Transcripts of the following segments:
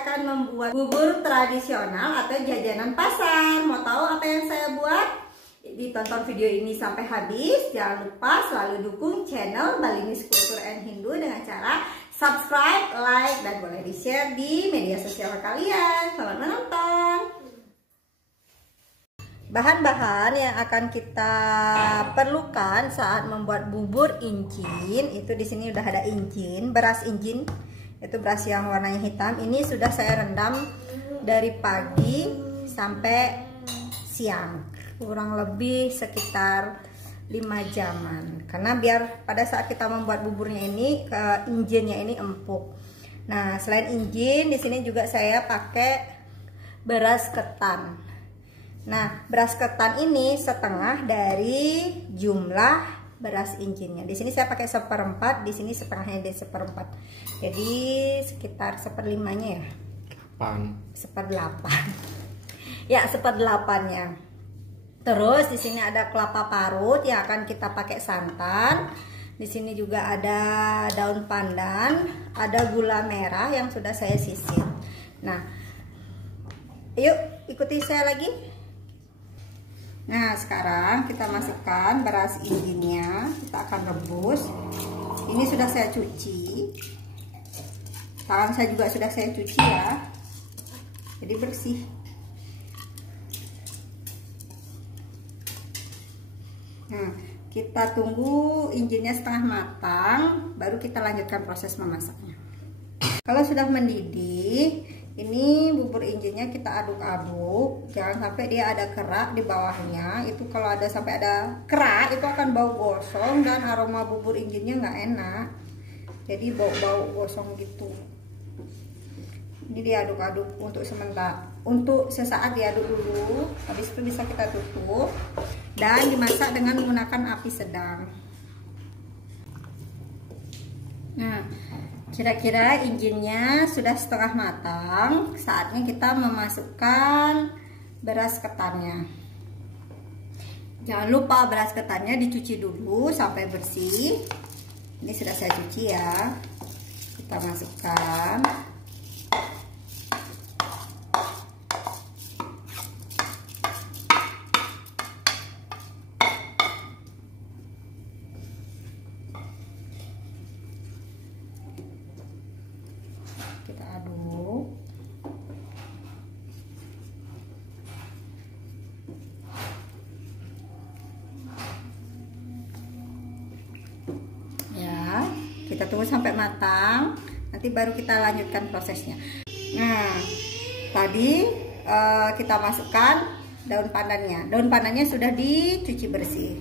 saya akan membuat bubur tradisional atau jajanan pasar. Mau tahu apa yang saya buat? Ditonton video ini sampai habis. Jangan lupa selalu dukung channel Balinese Culture and Hindu dengan cara subscribe, like, dan boleh di-share di media sosial kalian. Selamat menonton. Bahan-bahan yang akan kita perlukan saat membuat bubur incin itu di sini udah ada incin, beras incin, itu beras yang warnanya hitam. Ini sudah saya rendam dari pagi sampai siang, kurang lebih sekitar 5 jaman. Karena biar pada saat kita membuat buburnya ini injinnya ini empuk. Nah, selain injin di sini juga saya pakai beras ketan. Nah, beras ketan ini setengah dari jumlah beras incinnya. Di sini saya pakai 1/4, di sini setengahnya dari 1/4. Jadi sekitar 1/5-nya ya. 1/8. Ya, 1/8-nya. Terus di sini ada kelapa parut yang akan kita pakai santan. Di sini juga ada daun pandan, ada gula merah yang sudah saya sisir. Nah, yuk ikuti saya lagi. Nah, sekarang kita masukkan beras injinnya, kita akan rebus. Ini sudah saya cuci, tangan saya juga sudah saya cuci ya, jadi bersih. Nah, kita tunggu injinnya setengah matang, baru kita lanjutkan proses memasaknya. Kalau sudah mendidih, ini bubur injinnya kita aduk-aduk, jangan sampai dia ada kerak di bawahnya. Itu kalau ada sampai ada kerak itu akan bau gosong dan aroma bubur injinnya nggak enak. Jadi bau gosong gitu. Ini diaduk-aduk untuk sementara, untuk sesaat diaduk dulu. Habis itu bisa kita tutup dan dimasak dengan menggunakan api sedang. Nah, kira-kira injinnya sudah setengah matang, saatnya kita memasukkan beras ketannya. Jangan lupa beras ketannya dicuci dulu sampai bersih. Ini sudah saya cuci ya. Kita masukkan. Kita aduk. Ya, kita tunggu sampai matang, nanti baru kita lanjutkan prosesnya. Nah, tadi kita masukkan daun pandannya. Daun pandannya sudah dicuci bersih.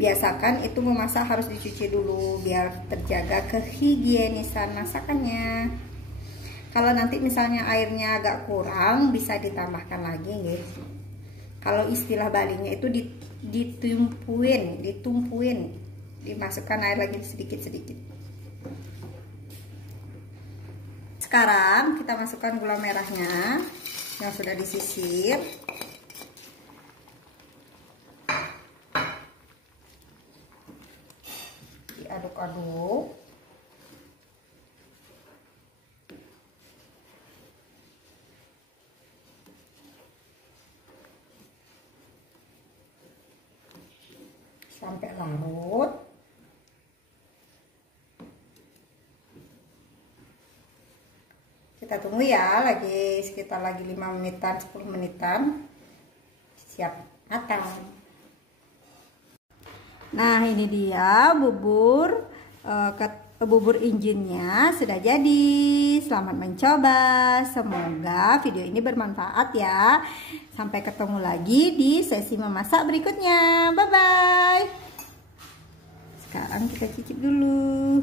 Biasakan itu memasak harus dicuci dulu biar terjaga kehigienisan masakannya. Kalau nanti misalnya airnya agak kurang, bisa ditambahkan lagi gitu. Kalau istilah Balinya itu ditumpuin, dimasukkan air lagi sedikit-sedikit. Sekarang kita masukkan gula merahnya yang sudah disisir. Diaduk-aduk. Sampai larut. Kita tunggu ya, lagi sekitar lagi 5 menitan, 10 menitan. Siap matang. Nah, ini dia bubur bubur injinnya sudah jadi. Selamat mencoba. Semoga video ini bermanfaat ya. Sampai ketemu lagi di sesi memasak berikutnya. Bye bye. Sekarang kita cicip dulu.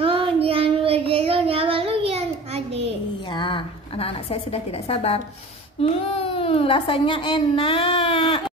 Oh, jangan lupa ya, lalu jangan adik. Iya, anak-anak saya sudah tidak sabar. Rasanya enak.